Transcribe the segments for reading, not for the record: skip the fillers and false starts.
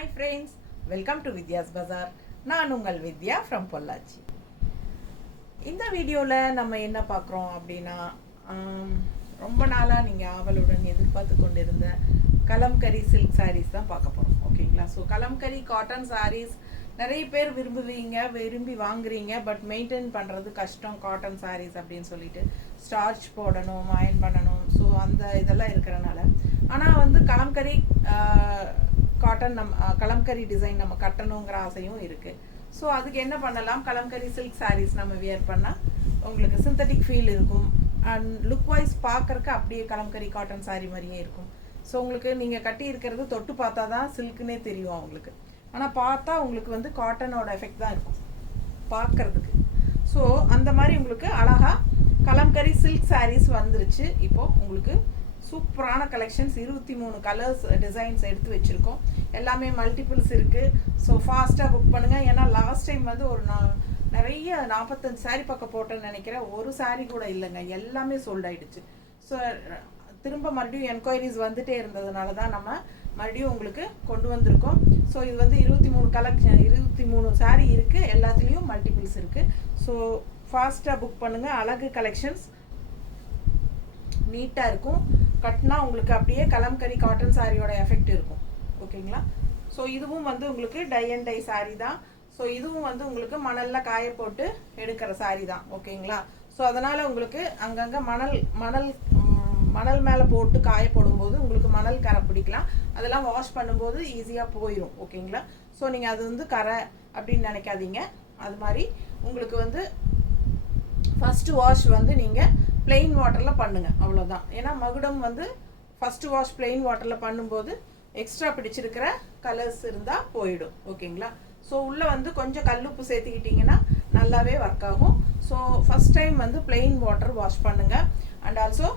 Hi friends, welcome to Vidya's Bazaar. நான் உங்கள் வித்யா from Pollachi. இந்த வீடியோவில் நம்ம என்ன பார்க்குறோம் அப்படின்னா ரொம்ப நாளாக நீங்கள் ஆவலுடன் எதிர்பார்த்து கொண்டிருந்த கலம்கரி சில்க் சாரீஸ் தான் பார்க்க போகிறோம். ஓகேங்களா? ஸோ கலம்கரி காட்டன் சாரீஸ் நிறைய பேர் விரும்பி வாங்குறீங்க. பட் மெயின்டைன் பண்ணுறது கஷ்டம் காட்டன் சாரீஸ் அப்படின்னு சொல்லிட்டு ஸ்டார்ச் போடணும், அயன் பண்ணணும். ஸோ அந்த இதெல்லாம் இருக்கிறனால ஆனால் கலம்கரி காட்டன் கலம்கரி டிசைன் நம்ம கட்டணுங்கிற ஆசையும் இருக்குது. ஸோ அதுக்கு என்ன பண்ணலாம், கலம்கரி சில்க் சாரீஸ் நம்ம வியர் பண்ணால் உங்களுக்கு சிந்தட்டிக் ஃபீல் இருக்கும் அண்ட் லுக் வைஸ் பார்க்குறக்கு அப்படியே கலம்கரி காட்டன் சாரீ மாதிரியே இருக்கும். ஸோ உங்களுக்கு நீங்கள் கட்டி இருக்கிறது தொட்டு பார்த்தா தான் சில்க்குன்னே தெரியும் அவங்களுக்கு. ஆனால் பார்த்தா உங்களுக்கு காட்டனோட எஃபெக்ட் தான் இருக்கும் பார்க்குறதுக்கு. ஸோ அந்த மாதிரி உங்களுக்கு அழகாக கலம்கரி சில்க் சாரீஸ் வந்துருச்சு. இப்போது உங்களுக்கு சூப்பரான கலெக்ஷன்ஸ் 23 கலர்ஸ் டிசைன்ஸ் எடுத்து வச்சுருக்கோம். எல்லாமே மல்டிபிள்ஸ் இருக்குது. ஸோ ஃபாஸ்ட்டாக புக் பண்ணுங்கள். ஏன்னா லாஸ்ட் டைம் ஒரு நிறைய 45 சாரீ பக்கம் போட்டேன்னு நினைக்கிறேன். ஒரு சாரீ கூட இல்லைங்க, எல்லாமே சோல்ட் ஆகிடுச்சு. ஸோ திரும்ப மறுபடியும் என்கொயரிஸ் வந்துகிட்டே இருந்ததுனால தான் நம்ம மறுபடியும் உங்களுக்கு கொண்டு வந்திருக்கோம். ஸோ இது 23 கலெக்ஷன் 23 சாரீ இருக்குது. எல்லாத்துலேயும் மல்டிபிள்ஸ் இருக்குது. ஸோ ஃபாஸ்ட்டாக புக் பண்ணுங்கள். அழகு கலெக்ஷன்ஸ் நீட்டாக இருக்கும். கட்டினா உங்களுக்கு அப்படியே கலம்கரி காட்டன் சாரியோட எஃபெக்ட் இருக்கும். ஓகேங்களா? ஸோ இதுவும் உங்களுக்கு டை அண்ட் டை சாரீ தான். ஸோ இதுவும் உங்களுக்கு மணலில் காய போட்டு எடுக்கிற சாரீ தான். ஓகேங்களா? ஸோ அதனால் உங்களுக்கு அங்கங்கே மணல் மேலே போட்டு காய போடும்போது உங்களுக்கு மணல் கரை பிடிக்கலாம். அதெல்லாம் வாஷ் பண்ணும்போது ஈஸியாக போயிடும். ஓகேங்களா? ஸோ நீங்கள் அது கரை அப்படின்னு நினைக்காதீங்க. அது மாதிரி உங்களுக்கு ஃபஸ்ட்டு வாஷ் நீங்கள் பிளெயின் வாட்டரில் பண்ணுங்கள், அவ்வளோதான். ஏன்னா மகுடம் ஃபஸ்ட்டு வாஷ் பிளெயின் வாட்டரில் பண்ணும்போது எக்ஸ்ட்ரா பிடிச்சிருக்கிற கலர்ஸ் இருந்தால் போயிடும். ஓகேங்களா? ஸோ உள்ளே கொஞ்சம் கல்லுப்பு சேர்த்துக்கிட்டிங்கன்னா நல்லாவே ஒர்க் ஆகும். So first time plain water wash பண்ணுங்கள். அண்ட் ஆல்சோ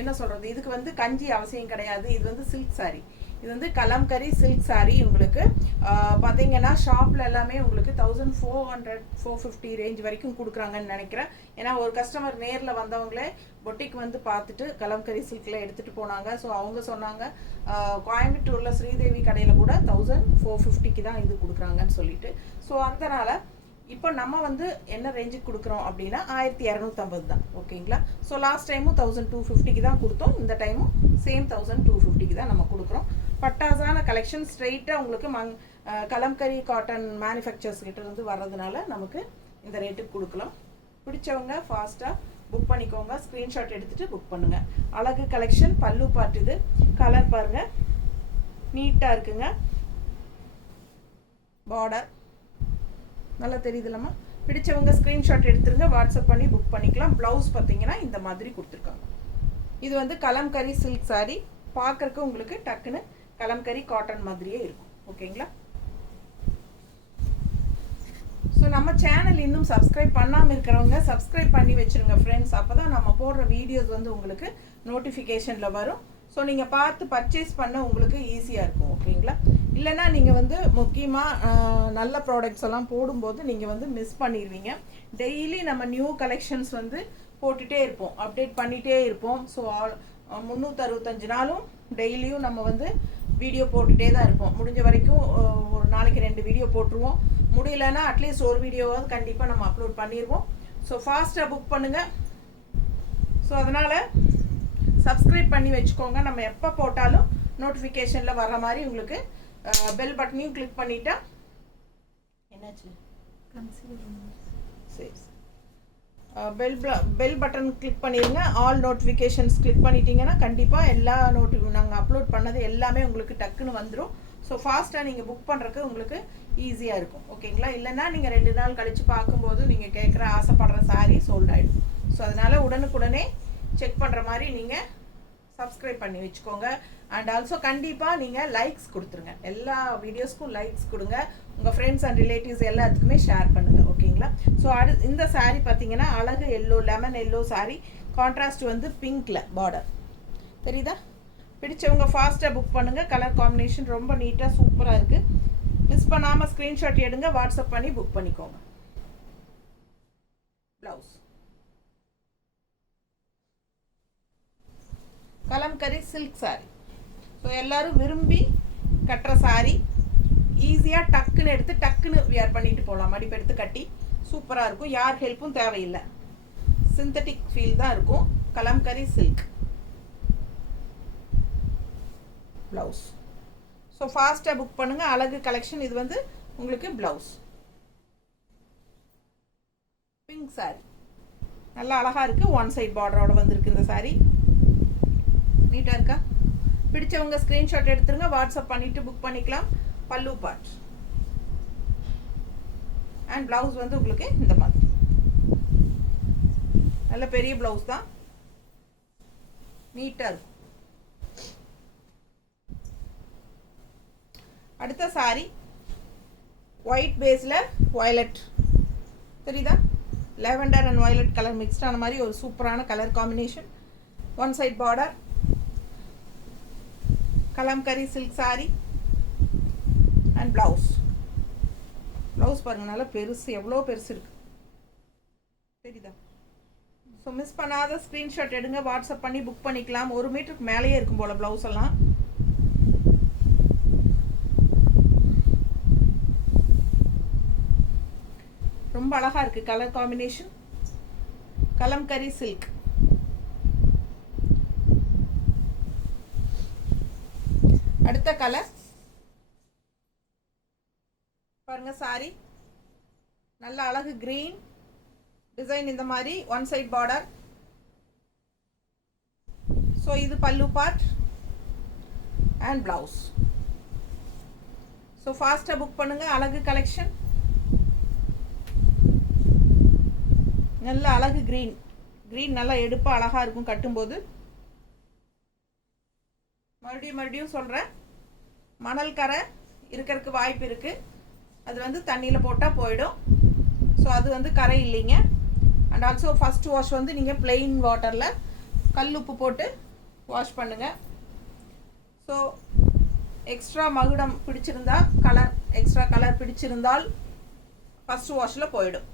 என்ன சொல்கிறது, இதுக்கு கஞ்சி அவசியம் கிடையாது. இது சில்க் சாரீ. இது கலம்கரி சில்க் சாரீ. உங்களுக்கு பார்த்தீங்கன்னா ஷாப்பில் எல்லாமே உங்களுக்கு 1400 450 ரேஞ்ச் வரைக்கும் கொடுக்குறாங்கன்னு நினைக்கிறேன். ஏன்னா ஒரு கஸ்டமர் நேரில் வந்தவங்களே பொட்டிக் பார்த்துட்டு கலம்கரி சில்கில் எடுத்துகிட்டு போனாங்க. ஸோ அவங்க சொன்னாங்க கோயம்புத்தூரில் ஸ்ரீதேவி கடையில் கூட 1450க்கு தான் இது கொடுக்குறாங்கன்னு சொல்லிட்டு. ஸோ அதனால் இப்போ நம்ம என்ன ரேஞ்சுக்கு கொடுக்குறோம் அப்படின்னா 1250 தான். ஓகேங்களா? ஸோ லாஸ்ட் டைமும் 1250க்கு தான் கொடுத்தோம். இந்த டைமும் சேம் 1250க்கு தான் நம்ம கொடுக்குறோம். பட்டாசான கலெக்ஷன் ஸ்ட்ரெயிட்டாக உங்களுக்கு கலம்கரி காட்டன் மேனுஃபேக்சர்ஸ் கிட்ட வர்றதுனால நமக்கு இந்த ரேட்டுக்கு கொடுக்கலாம். பிடிச்சவங்க ஃபாஸ்ட்டாக புக் பண்ணிக்கோங்க. ஸ்க்ரீன்ஷாட் எடுத்துகிட்டு புக் பண்ணுங்கள். அழகு கலெக்ஷன். பல்லு பார்ட். இது கலர் பாருங்கள், நீட்டாக இருக்குங்க. பார்டர் நல்லா தெரியுதுல்லம்மா. பிடிச்சவங்க ஸ்க்ரீன்ஷாட் எடுத்துருங்க, வாட்ஸ்அப் பண்ணி புக் பண்ணிக்கலாம். ப்ளவுஸ் பார்த்தீங்கன்னா இந்த மாதிரி கொடுத்துருக்காங்க. இது கலம்கரி சில்க் சாரீ. பார்க்குறக்கு உங்களுக்கு டக்குன்னு கலம்கரி காட்டன் மாதிரியே இருக்கும். ஓகேங்களா? ஸோ நம்ம சேனல் இன்னும் சப்ஸ்கிரைப் பண்ணாமல் இருக்கிறவங்க சப்ஸ்கிரைப் பண்ணி வச்சுருங்க ஃப்ரெண்ட்ஸ். அப்போ தான் நம்ம போடுற வீடியோஸ் உங்களுக்கு நோட்டிஃபிகேஷனில் வரும். ஸோ நீங்கள் பார்த்து பர்ச்சேஸ் பண்ண உங்களுக்கு ஈஸியாக இருக்கும். ஓகேங்களா? இல்லைனா நீங்கள் முக்கியமாக நல்ல ப்ராடக்ட்ஸ் எல்லாம் போடும்போது நீங்கள் மிஸ் பண்ணிடுவீங்க. டெய்லி நம்ம நியூ கலெக்ஷன்ஸ் போட்டுகிட்டே இருப்போம், அப்டேட் பண்ணிகிட்டே இருப்போம். ஸோ 365 நாளும் டெய்லியும் நம்ம வீடியோ போட்டுகிட்டே தான் இருப்போம். முடிஞ்ச வரைக்கும் ஒரு நாளைக்கு 2 வீடியோ போட்டுருவோம். முடியலன்னா அட்லீஸ்ட் ஒரு வீடியோவாவது கண்டிப்பாக நம்ம அப்லோட் பண்ணிடுவோம். ஸோ ஃபாஸ்ட்டாக புக் பண்ணுங்கள். ஸோ அதனால் சப்ஸ்கிரைப் பண்ணி வச்சுக்கோங்க. நம்ம எப்போ போட்டாலும் நோட்டிஃபிகேஷனில் வர்ற மாதிரி உங்களுக்கு பெல் பட்டனையும் கிளிக் பண்ணிட்டா என்னாச்சு சரி பெல் பட்டன் கிளிக் பண்ணிடுங்க. ஆல் நோட்டிஃபிகேஷன்ஸ் கிளிக் பண்ணிட்டீங்கன்னா கண்டிப்பாக எல்லா நாங்கள் அப்லோட் பண்ணது எல்லாமே உங்களுக்கு டக்குன்னு வந்துடும். ஸோ ஃபாஸ்ட்டாக நீங்கள் புக் பண்ணுறதுக்கு உங்களுக்கு ஈஸியாக இருக்கும். ஓகேங்களா? இல்லைன்னா நீங்கள் 2 நாள் கழித்து பார்க்கும்போது நீங்கள் கேட்குற ஆசைப்படுற சாரீ சோல்ட் ஆகிடும். ஸோ அதனால் உடனுக்குடனே செக் பண்ணுற மாதிரி நீங்கள் சப்ஸ்கிரைப் பண்ணி வச்சுக்கோங்க. அண்ட் ஆல்சோ கண்டிப்பாக நீங்கள் லைக்ஸ் கொடுத்துருங்க. எல்லா வீடியோஸ்க்கும் லைக்ஸ் கொடுங்க. உங்கள் ஃப்ரெண்ட்ஸ் அண்ட் ரிலேட்டிவ்ஸ் எல்லாத்துக்குமே ஷேர் பண்ணுங்கள். ஓகேங்களா? ஸோ இந்த சாரீ பார்த்தீங்கன்னா அழகு yellow, lemon yellow sari. Contrast பிங்க்கில் பார்டர் தெரியுதா? பிடிச்சவங்க ஃபாஸ்ட்டாக புக் பண்ணுங்கள். கலர் காம்பினேஷன் ரொம்ப நீட்டாக சூப்பராக இருக்குது. மிஸ் பண்ணாமல் ஸ்க்ரீன்ஷாட் எடுங்க, வாட்ஸ்அப் பண்ணி புக் பண்ணிக்கோங்க. Blouse kalamkari silk sari. So எல்லோரும் விரும்பி கட்டுற சாரி ஈஸியாக டக்குன்னு எடுத்து டக்குன்னு வியர் பண்ணிட்டு போகலாம். மடிப்பு எடுத்து கட்டி சூப்பராக இருக்கும். யார் ஹெல்ப்பும் தேவையில்லை. சிந்தட்டிக் ஃபீல் தான் இருக்கும். Kalamkari silk blouse. ஸோ ஃபாஸ்ட்டாக புக் பண்ணுங்கள். அழகு கலெக்ஷன். இது வந்து உங்களுக்கு ப்ளவுஸ். பிங்க் சாரி நல்லா அழகாக இருக்குது. ஒன் சைட் பார்டரோட வந்திருக்கு இந்த சாரி. நீட்டாக இருக்கா? பிடிச்சவங்க ஸ்க்ரீன்ஷாட் எடுத்துருங்க. வாட்ஸ்அப் பண்ணிவிட்டு புக் பண்ணிக்கலாம். பல்லு பார்ட் அண்ட் ப்ளவுஸ் வந்து உங்களுக்கு இந்த மாதிரி நல்ல பெரிய ப்ளவுஸ் தான். நீட்டாக இருக்கும். அடுத்த சாரி ஒயிட் பேஸில் வயலட் தெரியுதா? Lavender and violet colour mixed ஆன மாதிரி ஒரு சூப்பரான colour combination. One side border. Kalamkari silk sari and blouse. Blouse பாருங்கள் நல்லா பெருசு. எவ்வளோ பெருசு இருக்குது தெரியுதா? ஸோ மிஸ் பண்ணாத ஸ்க்ரீன்ஷாட் எடுங்க. வாட்ஸ்அப் பண்ணி புக் பண்ணிக்கலாம். 1 மீட்டருக்கு மேலேயே இருக்கும் போல் ப்ளவுஸ் எல்லாம். ரொம்ப அழகாக இருக்குது கலர் காம்பினேஷன். கலம்கரி சில்க். அடுத்த கலர் பாருங்க. சாரி நல்ல அழகு கிரீன் டிசைன். இந்த மாதிரி ஒன் சைட் பார்டர். ஸோ இது பல்லு பார்ட் அண்ட் ப்ளவுஸ். ஸோ ஃபாஸ்ட்டாக புக் பண்ணுங்க. அழகு கலெக்ஷன். நல்ல அழகு கிரீன். கிரீன் நல்லா எடுப்பாக அழகாக இருக்கும் கட்டும்போது. மறுபடியும் சொல்கிறேன், மணல் கரை இருக்கிறதுக்கு வாய்ப்பு இருக்குது. அது வந்து தண்ணியில் போட்டால் போயிடும். ஸோ அது வந்து கரை இல்லைங்க. அண்ட் ஆல்சோ ஃபஸ்ட் வாஷ் வந்து நீங்கள் பிளெயின் வாட்டரில் கல் உப்பு போட்டு வாஷ் பண்ணுங்கள். ஸோ எக்ஸ்ட்ரா மகுடம் பிடிச்சிருந்தா எக்ஸ்ட்ரா கலர் பிடிச்சிருந்தால் ஃபஸ்ட் வாஷில் போயிடும்.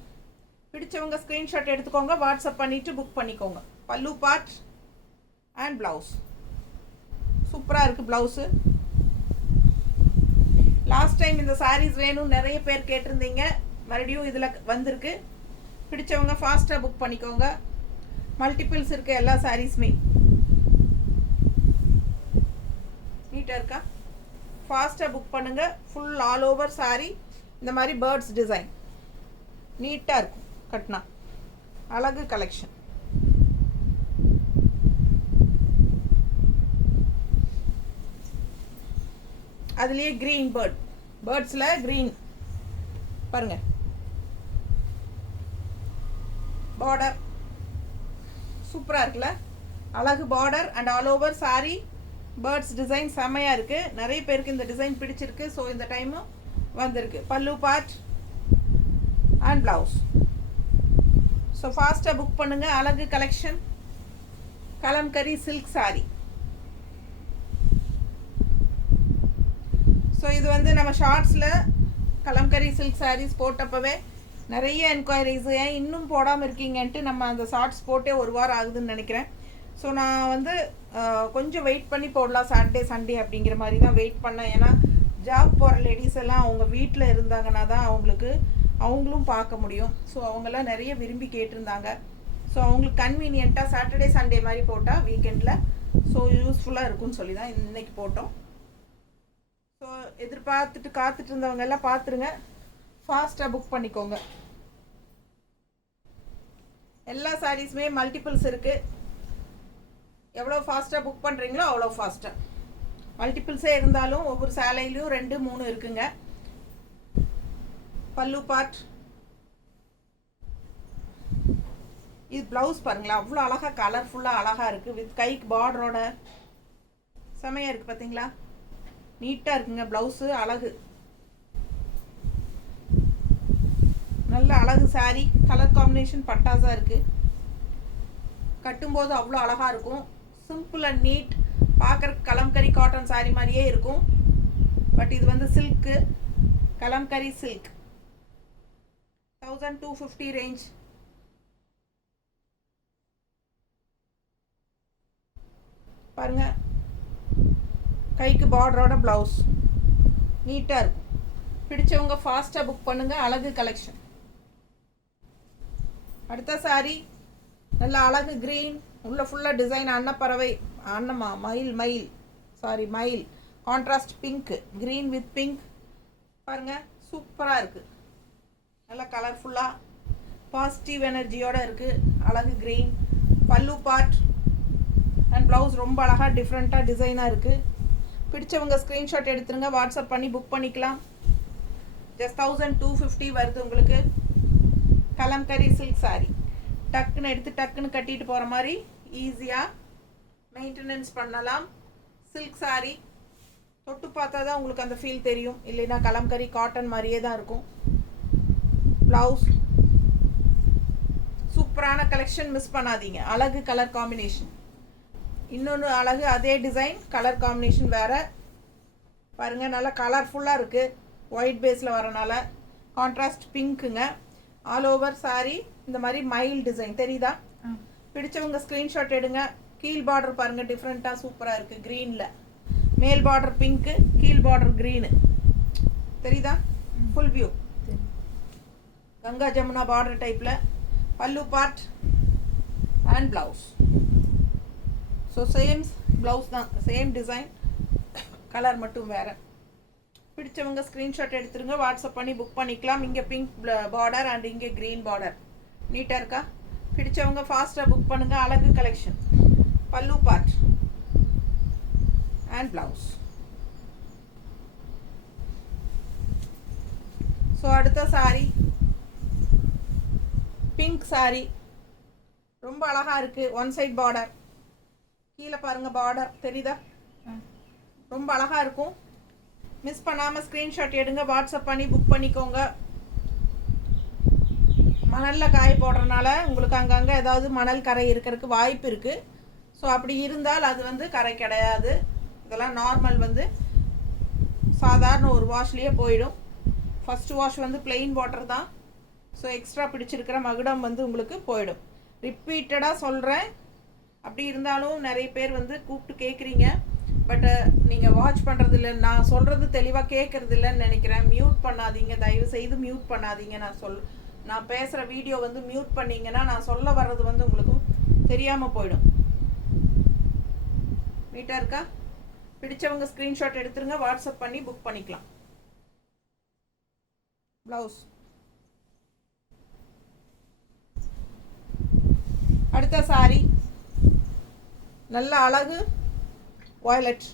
பிடிச்சவங்க ஸ்க்ரீன்ஷாட் எடுத்துக்கோங்க. வாட்ஸ்அப் பண்ணிவிட்டு புக் பண்ணிக்கோங்க. பல்லு பார்ட் அண்ட் ப்ளவுஸ். சூப்பராக இருக்குது ப்ளவுஸு. லாஸ்ட் டைம் இந்த சாரீஸ் வேணும் நிறைய பேர் கேட்டிருந்தீங்க. மறுபடியும் இதில் வந்திருக்கு. பிடிச்சவங்க ஃபாஸ்ட்டாக புக் பண்ணிக்கோங்க. மல்டிபிள்ஸ் இருக்குது எல்லா சாரீஸுமே. நீட்டாக இருக்கா? ஃபாஸ்ட்டாக புக் பண்ணுங்கள். ஃபுல் ஆல் ஓவர் சாரீ இந்த மாதிரி பேர்ட்ஸ் டிசைன் நீட்டாக இருக்கும் கட்டினா. அழகு கலெக்ஷன். அதுலேயே க்ரீன் பேர்ட்ஸில் க்ரீன் பாருங்க. பார்டர் சூப்பராக இருக்குல்ல? அழகு border and all over sorry birds design செம்மையாக இருக்குது. நிறைய பேருக்கு இந்த டிசைன் பிடிச்சிருக்கு. ஸோ இந்த டைமும் வந்திருக்கு. பல்லு பார்ட் அண்ட் ப்ளவுஸ். ஸோ ஃபாஸ்ட்டாக புக் பண்ணுங்கள். அழகு collection. Kalamkari silk sorry. So இது வந்து நம்ம ஷார்ட்ஸில் கலம்கரி சில்க் சாரீஸ் போட்டப்பவே நிறைய என்கொயரிஸ் ஏன் இன்னும் போடாமல் இருக்கீங்கன்ட்டு நம்ம அந்த ஷார்ட்ஸ் போட்டே 1 வாரம் ஆகுதுன்னு நினைக்கிறேன். ஸோ நான் வந்து கொஞ்சம் வெயிட் பண்ணி போடலாம் சாட்டர்டே சண்டே அப்படிங்கிற மாதிரி தான் வெயிட் பண்ணேன். ஏன்னா ஜாப் போகிற லேடிஸ் எல்லாம் அவங்க வீட்டில் இருந்தாங்கன்னா தான் அவங்களும் பார்க்க முடியும். ஸோ அவங்கெல்லாம் நிறைய விரும்பி கேட்டிருந்தாங்க. ஸோ அவங்களுக்கு கன்வீனியண்ட்டாக சாட்டர்டே சண்டே மாதிரி போட்டால் வீக்கெண்டில் ஸோ யூஸ்ஃபுல்லாக இருக்கும்னு சொல்லி தான் இன்றைக்கி போட்டோம். ஸோ எதிர்பார்த்துட்டு காத்துட்டு இருந்தவங்க எல்லாம் பார்த்துருங்க. ஃபாஸ்ட்டாக புக் பண்ணிக்கோங்க. எல்லா சாரீஸுமே மல்டிபிள்ஸ் இருக்குது. எவ்வளோ ஃபாஸ்ட்டாக புக் பண்ணுறீங்களோ அவ்வளோ ஃபாஸ்ட்டாக. மல்டிபிள்ஸே இருந்தாலும் ஒவ்வொரு சேலையிலையும் 2, 3 இருக்குங்க. பல்லு பார்ட். இது ப்ளவுஸ் பாருங்களா, அவ்வளோ அழகாக கலர்ஃபுல்லாக அழகாக இருக்குது. வித் கைக்கு பார்டரோட செமையாக இருக்குது பார்த்தீங்களா? நீட்டாக இருக்குங்க ப்ளவுஸு. அழகு நல்ல அழகு சாரீ. கலர் காம்பினேஷன் பட்டாஸாக இருக்குது. கட்டும்போது அவ்வளோ அழகாக இருக்கும். Simple and neat. பார்க்குறக்கு கலம்கரி காட்டன் சாரீ மாதிரியே இருக்கும். பட் இது வந்து சில்க்கு. Kalamkari silk 1250 range. பாருங்க, கைக்கு பார்டரோட ப்ளவுஸ் நீட்டாக இருக்கும். பிடிச்சவங்க ஃபாஸ்ட்டாக புக் பண்ணுங்கள். அழகு கலெக்ஷன். அடுத்த சாரி நல்ல அழகு க்ரீன், உள்ள ஃபுல்லாக டிசைன் அன்னப்பறவை, மயில் மயில் contrast pink, green with pink பாருங்கள், சூப்பராக இருக்குது. நல்லா கலர்ஃபுல்லாக பாசிட்டிவ் எனர்ஜியோடு இருக்குது. அழகு green. Pallu part and blouse ரொம்ப அழகாக டிஃப்ரெண்ட்டாக டிசைனாக இருக்குது. பிடிச்சவங்க ஸ்க்ரீன்ஷாட் எடுத்துருங்க, வாட்ஸ்அப் பண்ணி புக் பண்ணிக்கலாம். ஜஸ்ட் 1250 வருது உங்களுக்கு. Kalamkari silk sorry. டக்குன்னு எடுத்து டக்குன்னு கட்டிட்டு போகிற மாதிரி ஈஸியாக மெயின்டெனன்ஸ் பண்ணலாம். சில்க் சாரி தொட்டு பார்த்தா தான் உங்களுக்கு அந்த ஃபீல் தெரியும், இல்லைன்னா கலம்கரி காட்டன் மாதிரியே தான் இருக்கும். ப்ளவுஸ் சூப்பரான கலெக்ஷன், மிஸ் பண்ணாதீங்க. அழகு கலர் காம்பினேஷன். இன்னொன்று அழகு, அதே டிசைன், கலர் காம்பினேஷன் வேறு பாருங்கள். நல்லா கலர்ஃபுல்லாக இருக்குது. ஒயிட் பேஸில் வரனால கான்ட்ராஸ்ட் பிங்க்குங்க. ஆல் ஓவர் சாரி இந்த மாதிரி மயில் டிசைன் தெரியுதா? பிடிச்சவங்க ஸ்க்ரீன்ஷாட் எடுங்க. கீழ் பார்டர் பாருங்கள், டிஃப்ரெண்ட்டாக சூப்பராக இருக்குது. க்ரீனில் மேல் பார்டர் பிங்க்கு, கீழ் பார்டர் க்ரீனு தெரியுதா? Full view Ganga Jamuna border டைப்பில். பல்லு part and blouse. So same blouse தான், சேம் டிசைன், கலர் மட்டும் வேறு. பிடிச்சவங்க ஸ்க்ரீன்ஷாட் எடுத்துருங்க, வாட்ஸ்அப் பண்ணி புக் பண்ணிக்கலாம். இங்கே பிங்க் பார்டர் அண்ட் இங்கே க்ரீன் பார்டர் நீட்டாக இருக்கா? பிடிச்சவங்க ஃபாஸ்ட்டாக புக் பண்ணுங்கள். அழகு collection. Pallu part and blouse. So அடுத்த சாரி பிங்க் சாரி, ரொம்ப அழகாக இருக்குது. ஒன் சைட் பார்டர், கீழே பாருங்கள் பார்டர் தெரியுதா? ரொம்ப அழகாக இருக்கும். மிஸ் பண்ணாமல் ஸ்க்ரீன்ஷாட் எடுங்க, வாட்ஸ்அப் பண்ணி புக் பண்ணிக்கோங்க. மணலில் காய போடுறதுனால உங்களுக்கு அங்கங்கே ஏதாவது மணல் கரை இருக்கிறதுக்கு வாய்ப்பு இருக்குது. ஸோ அப்படி இருந்தால் அது வந்து கரை கிடையாது. இதெல்லாம் நார்மல் வந்து சாதாரண ஒரு வாஷ்லேயே போயிடும். ஃபஸ்ட்டு வாஷ் வந்து பிளெயின் வாட்டர் தான். ஸோ எக்ஸ்ட்ரா பிடிச்சிருக்கிற மகுடம் வந்து உங்களுக்கு போயிடும். ரிப்பீட்டடாக சொல்கிறேன். அப்படி இருந்தாலும் நிறைய பேர் வந்து கூப்பிட்டு கேட்குறீங்க, பட்டு நீங்கள் வாட்ச் பண்ணுறது இல்லை. நான் சொல்கிறது தெளிவாக கேட்குறது இல்லைன்னு நினைக்கிறேன். மியூட் பண்ணாதீங்க, தயவு செய்து மியூட் பண்ணாதீங்க. நான் பேசுகிற வீடியோ வந்து மியூட் பண்ணிங்கன்னா நான் சொல்ல வர்றது வந்து உங்களுக்கு தெரியாமல் போயிடும். நீட்டாக இருக்கா? பிடிச்சவங்க ஸ்க்ரீன்ஷாட் எடுத்துருங்க, வாட்ஸ்அப் பண்ணி புக் பண்ணிக்கலாம். ப்ளவுஸ். அடுத்த சாரி நல்ல அழகு வயலட்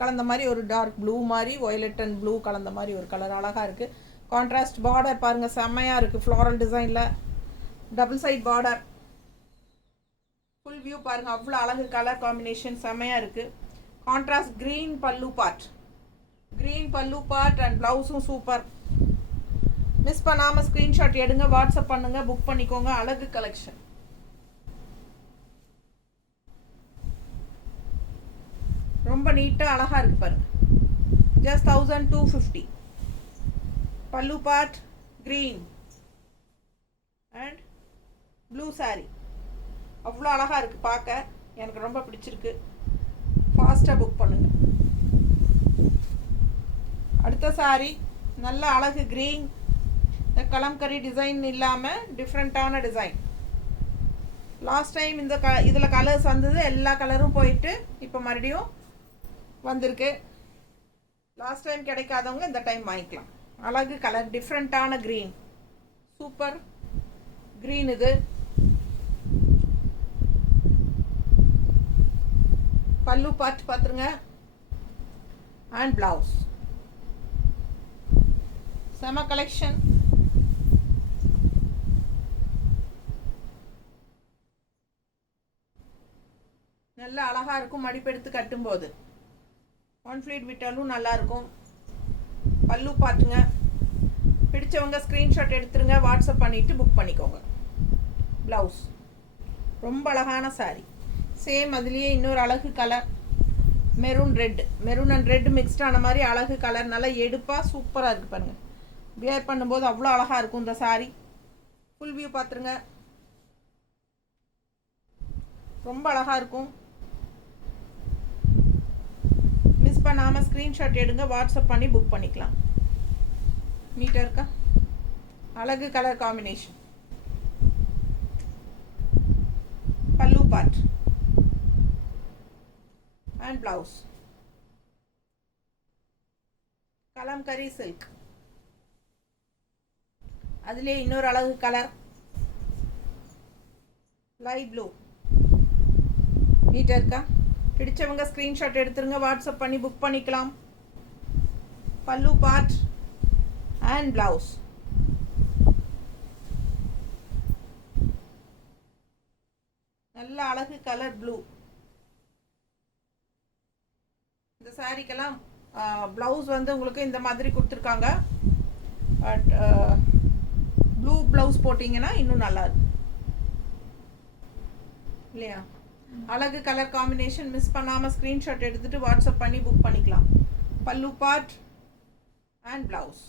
கலந்த மாதிரி, ஒரு டார்க் ப்ளூ மாதிரி, வயலட் அண்ட் ப்ளூ கலந்த மாதிரி ஒரு கலர் அழகாக இருக்குது. கான்ட்ராஸ்ட் பார்டர் பாருங்கள், செம்மையாக இருக்குது. ஃப்ளாரல் டிசைனில் double side border. Full view பாருங்கள், அவ்வளோ அழகு. கலர் காம்பினேஷன் செம்மையாக இருக்குது. Contrast green pallu part and ப்ளவுஸும் சூப்பர். மிஸ் பண்ணாமல் ஸ்க்ரீன்ஷாட் எடுங்க, வாட்ஸ்அப் பண்ணுங்கள், புக் பண்ணிக்கோங்க. அழகு கலெக்ஷன். ரொம்ப நீட்டாக அழகாக இருக்குது பாருங்கள். ஜஸ்ட் 1250. பல்லு part green and blue sorry. அவ்வளோ அழகாக இருக்குது பார்க்க, எனக்கு ரொம்ப பிடிச்சிருக்கு. ஃபாஸ்ட்டாக புக் பண்ணுங்கள். அடுத்த சாரி நல்ல அழகு க்ரீன். இந்த கலம்கரி டிசைன் இல்லாமல் டிஃப்ரெண்ட்டான டிசைன். லாஸ்ட் டைம் இதில் கலர்ஸ் வந்தது, எல்லா கலரும் போயிட்டு இப்போ மறுபடியும் வந்திருக்கு. லாஸ்ட் டைம் கிடைக்காதவங்க இந்த டைம் வாங்கிக்கலாம். அழகு கலர், டிஃப்ரெண்ட்டான க்ரீன், சூப்பர் க்ரீன். இது பல்லு பார்ட் பார்த்துருங்க அண்ட் ப்ளவுஸ். செம கலெக்ஷன். நல்ல அழகாக இருக்கும். மடிப்பெடுத்து கட்டும்போது ஒன் ஃப்ளீட் விட்டாலும் நல்லாயிருக்கும். பல்லு பார்த்துங்க. பிடிச்சவங்க ஸ்க்ரீன்ஷாட் எடுத்துருங்க, வாட்ஸ்அப் பண்ணிவிட்டு புக் பண்ணிக்கோங்க. ப்ளவுஸ் ரொம்ப அழகான சாரி. சேம் அதுலேயே இன்னொரு அழகு colour, maroon and red mixed ஆன மாதிரி அழகு கலர். நல்லா எடுப்பாக சூப்பராக இருக்குது பாருங்கள். வியர் பண்ணும்போது அவ்வளோ அழகாக இருக்கும் இந்த சாரி. ஃபுல் வியூ பார்த்துருங்க, ரொம்ப அழகாக இருக்கும். மிஸ் பண்ணாமல் ஸ்க்ரீன்ஷாட் எடுங்க, வாட்ஸ்அப் பண்ணி புக் பண்ணிக்கலாம். நீட்டாக இருக்கா? அழகு கலர் காம்பினேஷன். பல்லு part and blouse kalamkari silk. அதிலே இன்னொரு அழகு கலர் லைட் ப்ளூ. நீட்டாக இருக்கா? பிடிச்சவங்க ஸ்க்ரீன்ஷாட் எடுத்துருங்க, வாட்ஸ்அப் பண்ணி புக் பண்ணிக்கலாம். பல்லு பார்ட் அண்ட் பிளவுஸ். நல்ல அழகு கலர் ப்ளூ. இந்த சாரிக்கெல்லாம் ப்ளவுஸ் வந்து உங்களுக்கு இந்த மாதிரி கொடுத்துருக்காங்க. பட் ப்ளூ ப்ளவுஸ் போட்டிங்கன்னா இன்னும் நல்லா இருக்கும் இல்லையா? அழகு கலர் காம்பினேஷன். மிஸ் பண்ணாமல் ஸ்க்ரீன்ஷாட் எடுத்துகிட்டு வாட்ஸ்அப் பண்ணி புக் பண்ணிக்கலாம். பல்லு பார்ட் அண்ட் பிளவுஸ்.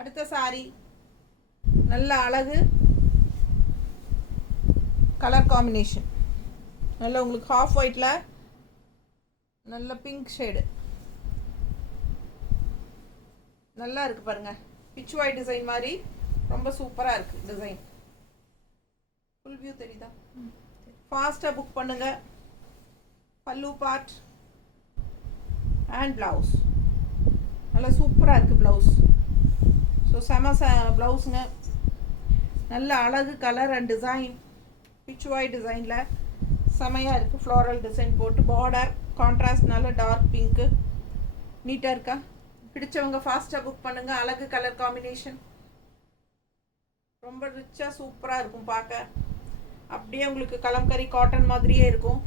அடுத்த சாரி நல்ல அழகு கலர் காம்பினேஷன். நல்ல உங்களுக்கு ஹாஃப் ஒயிட்டில் நல்ல பிங்க் ஷேடு நல்லா இருக்குது பாருங்கள். பிச் ஒயிட் டிசைன் மாதிரி ரொம்ப சூப்பராக இருக்குது டிசைன். ஃபுல் வியூ தெரியுதா? ஃபாஸ்ட்டாக புக் பண்ணுங்கள். பல்லு பார்ட் அண்ட் ப்ளவுஸ். நல்லா சூப்பராக இருக்குது ப்ளவுஸ். ஸோ செம ப்ளவுஸுங்க. நல்ல அழகு colour and design. Pitch white டிசைனில் செமையாக இருக்குது. ஃப்ளோரல் டிசைன் போட்டு பார்டர் கான்ட்ராஸ்ட் நல்ல டார்க் பிங்க்கு. நீட்டாக இருக்கா? பிடிச்சவங்க ஃபாஸ்ட்டாக புக் பண்ணுங்கள். அழகு கலர் காம்பினேஷன் ரொம்ப ரிச்சாக சூப்பராக இருக்கும் பார்க்க. அப்படியே உங்களுக்கு கலம்கரி காட்டன் மாதிரியே இருக்கும்.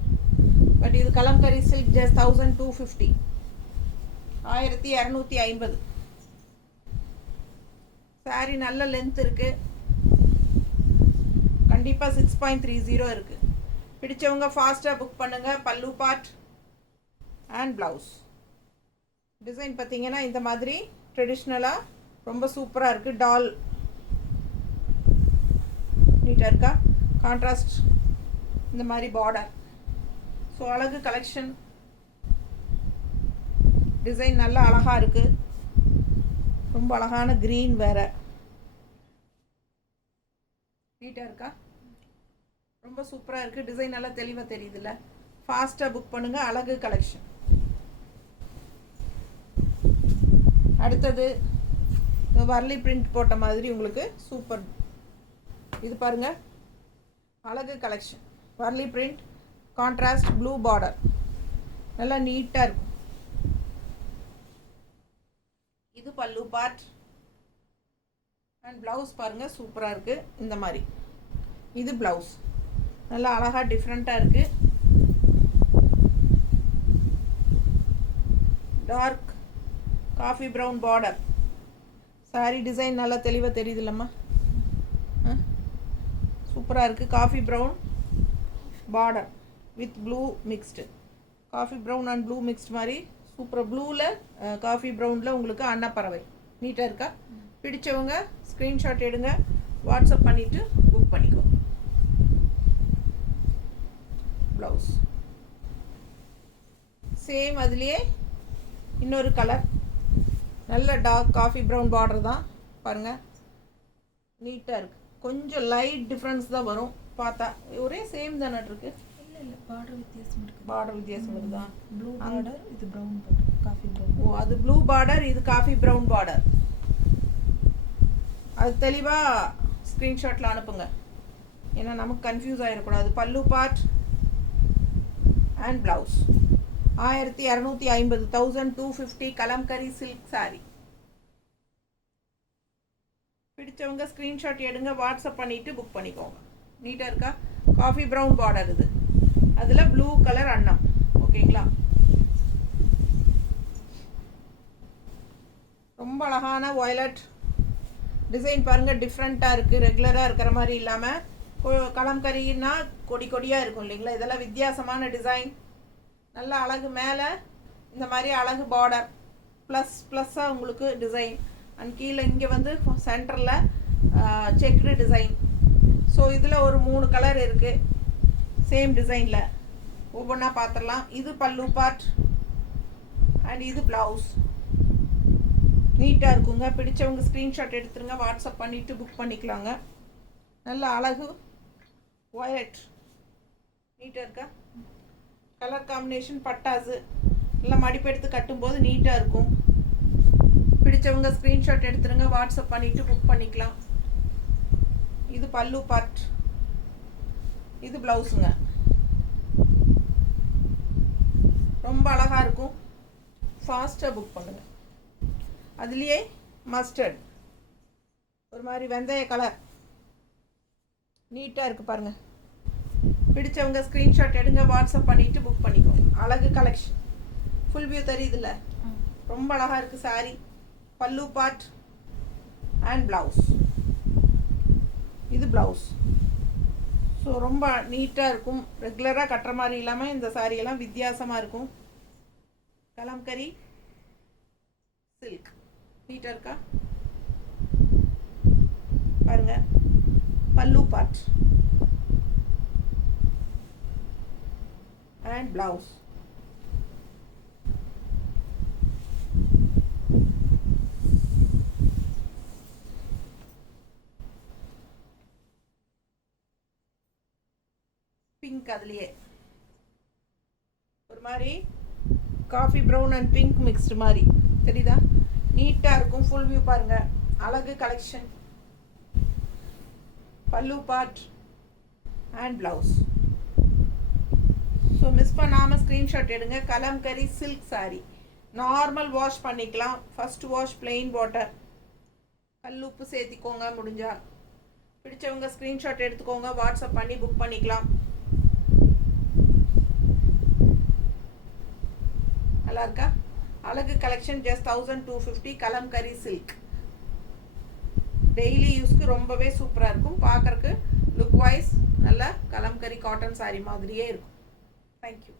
பட் இது கலம்கரி சில்க் ஜஸ்ட் 1250, 1250. சாரி நல்ல லென்த் இருக்குது. கண்டிப்பாக 6.30 இருக்குது. பிடிச்சவங்க ஃபாஸ்ட்டாக புக் பண்ணுங்கள். பல்லு பார்ட் அண்ட் ப்ளவுஸ். டிசைன் பார்த்தீங்கன்னா இந்த மாதிரி ட்ரெடிஷ்னலாக ரொம்ப சூப்பராக இருக்குது. டால் நீட்டாக இருக்கா? கான்ட்ராஸ்ட் இந்த மாதிரி பார்டர். ஸோ அழகு கலெக்ஷன். டிசைன் நல்லா அழகாக இருக்குது. ரொம்ப அழகான க்ரீன் வேறு. நீட்டாக இருக்கா? ரொம்ப சூப்பராக இருக்குது. டிசைன் நல்லா தெளிவாக தெரியுதுல்ல? ஃபாஸ்ட்டாக புக் பண்ணுங்கள். அழகு கலெக்ஷன். அடுத்தது வர்லி பிரிண்ட் போட்ட மாதிரி உங்களுக்கு சூப்பர். இது பாருங்கள், அழகு collection. Warli print contrast blue border நல்லா நீட்டாக இருக்கும். இது பல்லு பார்ட் அண்ட் ப்ளவுஸ் பாருங்கள் சூப்பராக இருக்குது. இந்த மாதிரி இது ப்ளவுஸ் நல்லா அழகாக டிஃப்ரெண்ட்டாக இருக்குது. Dark coffee brown border. Sari design நல்லா தெளிவாக தெரியுது இல்லைம்மா? சூப்பராக இருக்குது. Coffee brown border with blue mixed. Coffee brown and blue mixed மாதிரி சூப்பராக. ப்ளூவில் காஃபி ப்ரௌனில் உங்களுக்கு அன்னப்பறவை. நீட்டாக இருக்கா? பிடிச்சவங்க ஸ்க்ரீன்ஷாட் எடுங்க, வாட்ஸ்அப் பண்ணிவிட்டு புக் பண்ணிக்கோ. Blouse same. அதுலேயே இன்னொரு கலர் நல்ல டார்க் காஃபி ப்ரௌன் பார்டர் தான் பாருங்கள். நீட்டாக இருக்குது. கொஞ்சம் லைட் டிஃப்ரென்ஸ் தான் வரும் பார்த்தா. ஒரே சேம் தானே இருக்குது? இல்லை பார்டர் வித்தியாசம் இருக்குது. பார்டர் வித்தியாசம் இருக்குதா? ப்ளூ பார்டர், இது ப்ரௌன் பார்டர், காஃபி ப்ரௌன். ஓ, அது ப்ளூ பார்டர், இது காஃபி ப்ரௌன் பார்டர். அது தெளிவாக ஸ்க்ரீன்ஷாட்டில் அனுப்புங்க, ஏன்னா நமக்கு கன்ஃபியூஸ் ஆகிடக்கூடாது. பல்லு part and blouse 1250, 1250 Kalamkari silk sorry. பிடிச்சவங்க ஸ்க்ரீன்ஷாட் எடுங்க, வாட்ஸ்அப் பண்ணிவிட்டு புக் பண்ணிக்கோங்க. நீட்டாக இருக்கா? காஃபி ப்ரௌன் பார்டர் இது, அதில் ப்ளூ கலர் அன்னம். ஓகேங்களா? ரொம்ப அழகான வயலட் டிசைன் பாருங்கள். டிஃப்ரெண்ட்டாக இருக்குது. ரெகுலராக இருக்கிற மாதிரி இல்லாமல் கலம்கரின்னா கொடி கொடியாக இருக்கும் இல்லைங்களா? இதெல்லாம் வித்தியாசமான டிசைன். நல்ல அழகு. மேலே இந்த மாதிரி அழகு பார்டர் ப்ளஸ்ஸாக உங்களுக்கு டிசைன். அண்ட் கீழே இங்கே வந்து சென்டரில் செக்டு டிசைன். ஸோ இதில் ஒரு 3 கலர் இருக்குது சேம் டிசைனில். ஒவ்வொன்றா பார்த்துடலாம். இது பல்லு பார்ட் அண்ட் இது ப்ளவுஸ். நீட்டாக இருக்குங்க. பிடிச்சவங்க ஸ்க்ரீன்ஷாட் எடுத்துருங்க, வாட்ஸ்அப் பண்ணிவிட்டு புக் பண்ணிக்கலாங்க. நல்ல அழகு ஒயலட் நீட்டாக இருக்கா. கலர் காம்பினேஷன் பட்டாசு நல்லா மடிப்பெடுத்து கட்டும்போது நீட்டாக இருக்கும். பிடிச்சவங்க ஸ்க்ரீன்ஷாட் எடுத்துருங்க, வாட்ஸ்அப் பண்ணிவிட்டு புக் பண்ணிக்கலாம். இது பல்லு பார்ட், இது ப்ளவுஸுங்க. ரொம்ப அழகாக இருக்கும். ஃபாஸ்ட்டாக புக் பண்ணுங்கள். அதுலேயே மஸ்டர்ட் ஒரு மாதிரி வெந்தய கலர் நீட்டாக இருக்குது பாருங்கள். பிடிச்சவங்க ஸ்க்ரீன்ஷாட் எடுங்க, வாட்ஸ்அப் பண்ணிவிட்டு புக் பண்ணிக்கோங்க. அழகு கலெக்ஷன். ஃபுல் வியூ தெரியுதுல்ல, ரொம்ப அழகாக இருக்குது சாரீ. பல்லு பார்ட் அண்ட் ப்ளவுஸ். இது ப்ளவுஸ். ஸோ ரொம்ப நீட்டாக இருக்கும். ரெகுலராக கட்டுற மாதிரி இல்லாமல் இந்த சாரியெல்லாம் வித்தியாசமாக இருக்கும். கலம்கரி சில்க் நீட்டாக இருக்கா பாருங்க. பல்லு பார்ட் அண்ட் ப்ளவுஸ். பிங்க், அதுலேயே ஒரு மாதிரி coffee brown and pink mixed மாதிரி தெரியுதா. நீட்டாக இருக்கும். ஃபுல் வியூ பாருங்கள். அழகு collection. Pallu part and blouse. So miss பண்ணாமல் ஸ்க்ரீன்ஷாட் எடுங்க. Kalamkari silk sari. Normal wash பண்ணிக்கலாம். First wash plain water. கல் உப்பு சேர்த்திக்கோங்க முடிஞ்சா. பிடிச்சவங்க ஸ்க்ரீன்ஷாட் எடுத்துக்கோங்க, வாட்ஸ்அப் பண்ணி புக் பண்ணிக்கலாம். நல்லா இருக்கா. அழகு collection. Just 1250. Kalamkari silk. Daily யூஸ்க்கு ரொம்பவே சூப்பராக இருக்கும். பார்க்குறக்கு லுக் வைஸ் நல்ல கலம்கரி காட்டன் சாரீ மாதிரியே இருக்கும். தேங்க்யூ.